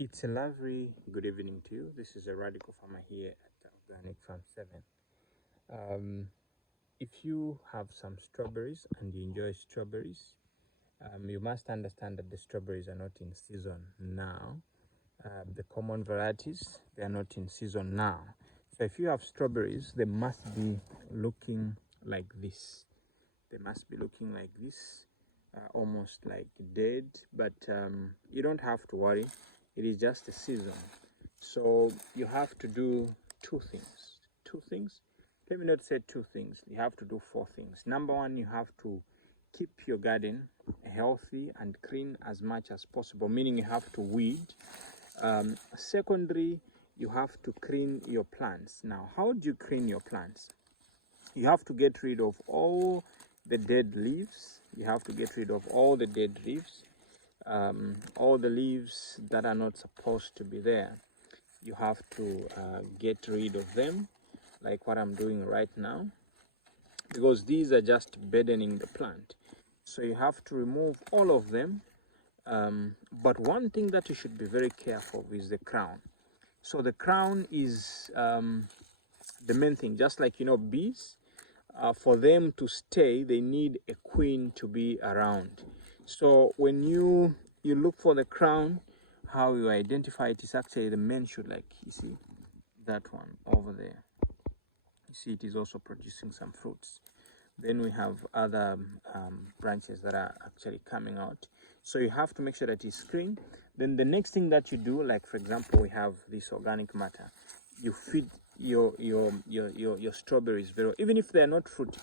It's a lovely good evening to you. This is a radical farmer here at Organic Farm 7. If you have some strawberries and you enjoy strawberries, you must understand that the strawberries are not in season now. The common varieties, they are not in season now. So if you have strawberries, they must be looking like this. They must be looking like this, almost like dead, but you don't have to worry. It is just a season. So you have to do two things. Let me not say two things. You have to do four things. Number one, you have to keep your garden healthy and clean as much as possible, meaning you have to weed. Secondly, you have to clean your plants. Now, how do you clean your plants? You have to get rid of all the dead leaves. You have to get rid of all the dead leaves. All the leaves that are not supposed to be there, you have to get rid of them, like what I'm doing right now, because these are just burdening the plant. So you have to remove all of them. But one thing that you should be very careful of is the crown. So the crown is the main thing. Just like, bees, for them to stay, they need a queen to be around. So when you look for the crown, how you identify it is actually the main shoot, like you see that one over there. You see it is also producing some fruits. Then we have other branches that are actually coming out. So you have to make sure that it's clean. Then the next thing that you do, like for example, we have this organic matter. You feed your strawberries very well, even if they're not fruiting,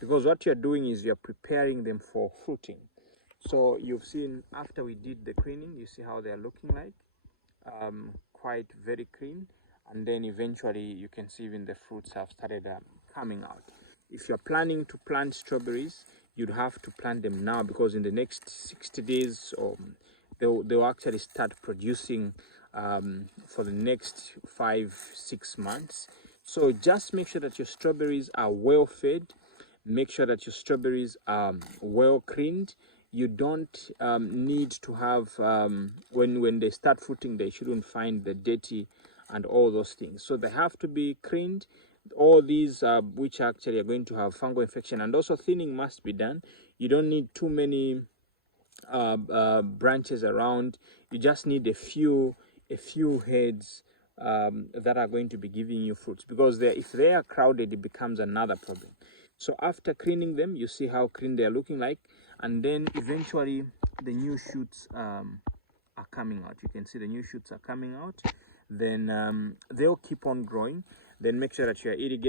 because what you're doing is you're preparing them for fruiting. So you've seen after we did the cleaning, you see how they're looking like, quite very clean. And then eventually you can see even the fruits have started coming out. If you're planning to plant strawberries, you'd have to plant them now, because in the next 60 days they'll actually start producing for the next 5-6 months. So just make sure that your strawberries are well fed. Make sure that your strawberries are well cleaned. You don't need to have, when they start fruiting, they shouldn't find the dirty and all those things. So they have to be cleaned. All these which actually are going to have fungal infection, and also thinning must be done. You don't need too many branches around. You just need a few heads that are going to be giving you fruits, because if they are crowded, it becomes another problem. So after cleaning them, you see how clean they are looking like, and then eventually the new shoots are coming out. You can see the new shoots are coming out. Then they'll keep on growing. Then make sure that you are irrigating.